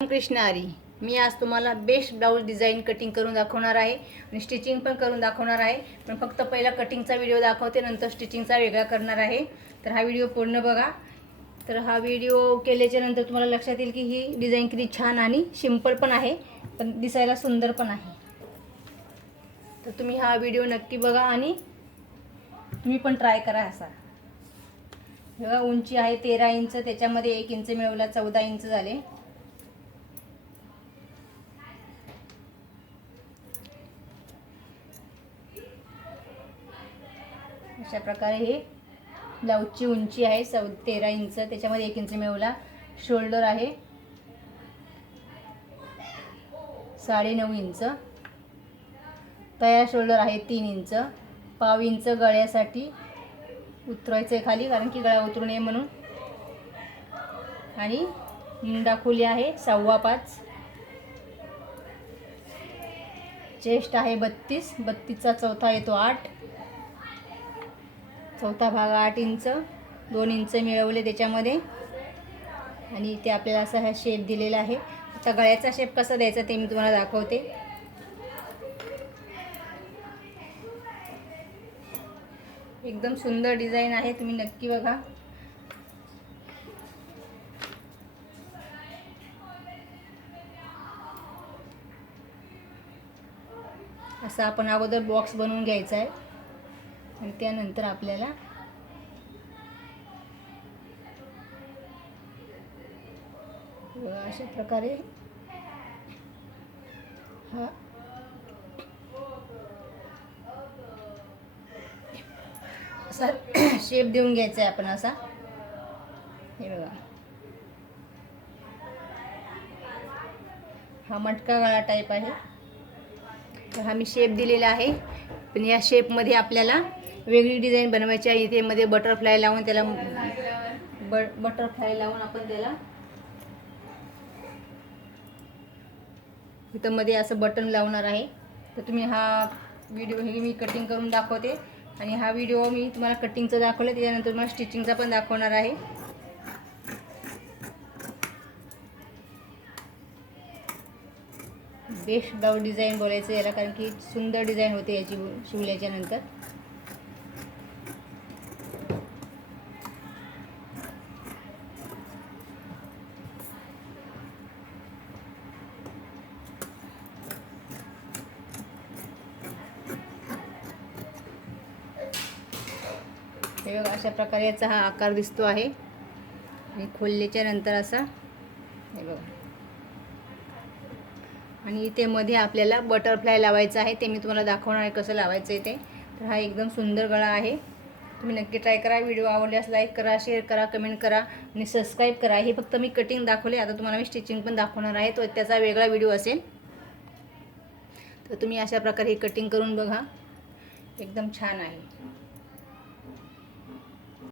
कृष्ण आरी. मी आज तुम्हाला बेस्ट ब्लाऊज डिझाईन कटिंग करून दाखवणार आहे आणि स्टिचिंग पण करून दाखवणार आहे. पण फक्त पहिला कटिंगचा व्हिडिओ दाखवते नंतर स्टिचिंगचा वेगळा करणार आहे. तर हा व्हिडिओ पूर्ण बघा. तर हा व्हिडिओ केल्याच्यानंतर तुम्हाला लक्षात येईल की ही डिझाईन किती छान आणि सिंपल पण आहे पण दिसायला सुंदर पण आहे. तर तुम्ही हा व्हिडिओ नक्की बघा आणि तुम्ही पण ट्राय करा असा. बघा उंची आहे तेरा इंच त्याच्यामध्ये एक इंच मिळवला चौदा इंच झाले. अशा प्रकारे हे ब्लाऊजची उंची आहे चौ तेरा इंच त्याच्यामध्ये एक इंच मिळवला शोल्डर आहे. साडेनऊ इंच. तयार शोल्डर आहे तीन इंच. पाव इंच गळ्यासाठी उतरायचं आहे खाली कारण की गळा उतरू नये म्हणून. आणि मुंडा खोली आहे सव्वा पाच. चेस्ट आहे बत्तीस बत्तीसचा चौथा येतो आठ. चौथा भाग आठ इंच दोन इंच मिळवले त्याच्यामध्ये. आणि इथे आपल्याला असा हा शेप दिलेला आहे. आता गळ्याचा शेप कसा द्यायचा ते मी तुम्हाला दाखवते. एकदम सुंदर डिझाईन आहे तुम्ही नक्की बघा. असा आपण अगोदर बॉक्स बनवून घ्यायचा आहे. आणि त्यानंतर आपल्याला बघा, अशा प्रकारे हा असा शेप देऊन घ्यायचा आहे आपण असा. हे बघा. हा मटका गळा टाईप आहे. तर हा मी शेप दिलेला आहे. पण या शेपमध्ये आपल्याला वेगळी डिझाईन बनवायची आहे. इथे मध्ये बटरफ्लाय लावून त्याला ब बटरफ्लाय लावून आपण त्याला इथं मध्ये असं बटन लावणार आहे. तर तुम्ही हा व्हिडिओ हे मी कटिंग करून दाखवते. आणि हा व्हिडिओ मी तुम्हाला कटिंगचा दाखवलं त्याच्यानंतर तुम्हाला स्टिचिंगचा पण दाखवणार आहे. बेस्ट ब्लाऊज डिझाईन बोलायचं याला कारण की सुंदर डिझाईन होते याची शिवल्याच्या नंतर. हे बघा अशा प्रकारे याचा हा आकार दिसतो आहे. आणि खोलल्याच्या नंतर असा हे बघा. आणि इथे मध्ये आपल्याला बटरफ्लाय लावायचं आहे. ते मी तुम्हाला दाखवणार आहे कसं लावायचं आहे ते. तर हा एकदम सुंदर गळा आहे. तुम्ही नक्की ट्राय करा. व्हिडिओ आवडल्यास लाईक करा शेअर करा कमेंट करा आणि सबस्क्राईब करा. हे फक्त मी कटिंग दाखवले. आता तुम्हाला मी स्टिचिंग पण दाखवणार आहे. तो त्याचा वेगळा व्हिडिओ असेल. तर तुम्ही अशा प्रकारे हे कटिंग करून बघा. एकदम छान आहे.